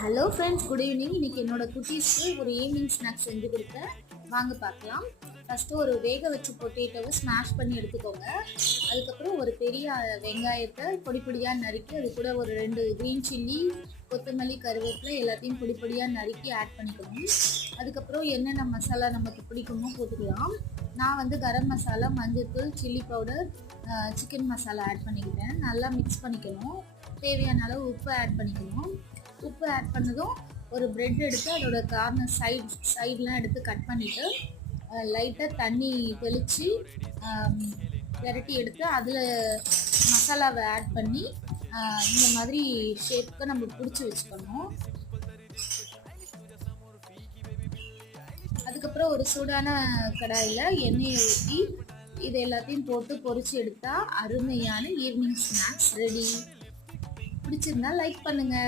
Hello friends, good evening. இன்னைக்கு என்னோட குட்டீஸ்க்கு ஒரு ஈவினிங் ஸ்நாக்ஸ் செஞ்சு கொடுத்தேன். வாங்க பார்க்கலாம். ஃபஸ்ட்டு ஒரு வேக வச்ச பொட்டேட்டோவை ஸ்மாஷ் பண்ணி எடுத்துக்கோங்க. அதுக்கப்புறம் ஒரு பெரிய வெங்காயத்தை பொடி பொடியாக நறுக்கி, அது கூட ஒரு 2 க்ரீன் சில்லி, கொத்தமல்லி, கருவேப்பிலை எல்லாத்தையும் பொடி பொடியாக நறுக்கி ஆட் பண்ணிக்கணும். அதுக்கப்புறம் என்னென்ன மசாலா நமக்கு பிடிக்குமோ போட்டுக்கலாம். நான் வந்து கரம் மசாலா, மஞ்சள்தூள், chilli powder, chicken masala add பண்ணிக்கிட்டேன். நல்லா மிக்ஸ் பண்ணிக்கணும். தேவையான அளவு உப்பு ஆட் பண்ணிக்கணும். உப்பு ஆட் பண்ணதும் ஒரு ப்ரெட் எடுத்து அதோட கார்னர் சைட்லாம் எடுத்து கட் பண்ணிவிட்டு லைட்டாக தண்ணி தெளித்து விரட்டி எடுத்து அதில் மசாலாவை ஆட் பண்ணி இந்த மாதிரி ஷேப்புக்கு நம்ம பிடிச்சி வச்சுக்கணும். அதுக்கப்புறம் ஒரு சூடான கடாயில் எண்ணெயை ஊற்றி இது எல்லாத்தையும் போட்டு பொரிச்சு எடுத்தால் அருமையான ஈவினிங் ஸ்நாக்ஸ் ரெடி. பிடிச்சிருந்தா லைக் பண்ணுங்கள்.